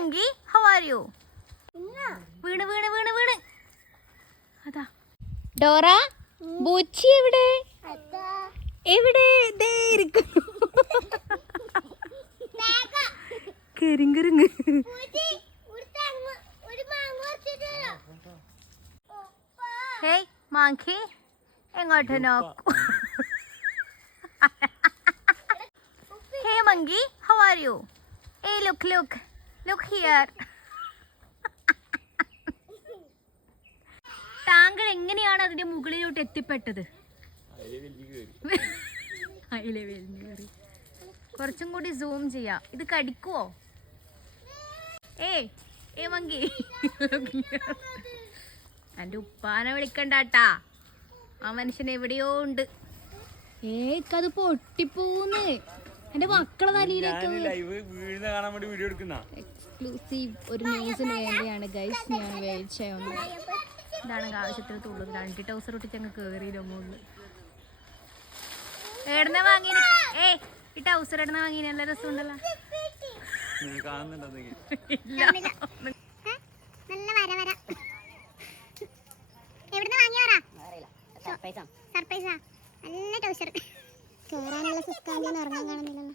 monkey, how are you? വീണ് വീണ് വീണ് വീണ് അതാ ഡോറ ബൂച്ചി എവിടെ എവിടെ ദേ ഇരിക്കുന്നു കരിങ്കരിങ് ഹേയ് മാങ്കി എങ്ങോട്ട് നോക്കൂ ഹേ monkey, how are you? Hey, look here. താങ്കൾ എങ്ങനെയാണ് അതിന്റെ മുകളിലോട്ട് എത്തിപ്പെട്ടത്? കുറച്ചും കൂടി സൂം ചെയ്യാം. ഇത് കടിക്കുവോ? ഏ മങ്കി എന്റെ ഉപ്പാനെ വിളിക്കണ്ടാട്ടാ, ആ മനുഷ്യൻ എവിടെയോ ഉണ്ട്. അത് പൊട്ടിപ്പോന്ന് എന്റെ മക്കളെ തലയിലേക്ക്. എക്സ്ക്ലൂസീവ് ഒരു ന്യൂസിന് വേണ്ടിയാണ് ഗൈസ് ഞാൻ വെയിറ്റ് ചെയ്യുന്നത്. ഇതാണ് ആവശ്യത്തിന് തുള്ളത്. 2 ടൗസർ ഇട്ടിട്ട് അങ്ങ് കേറിയില്ലോ മുകളിൽ. എവിടുന്ന വാങ്ങി? ഈ ടൗസർ എവിടുന്ന വാങ്ങി? നല്ല രസമുണ്ടല്ലോ. കേറാനുള്ള സുസ്കാന്തി ഉറങ്ങാൻ കാണുന്നില്ലല്ലോ.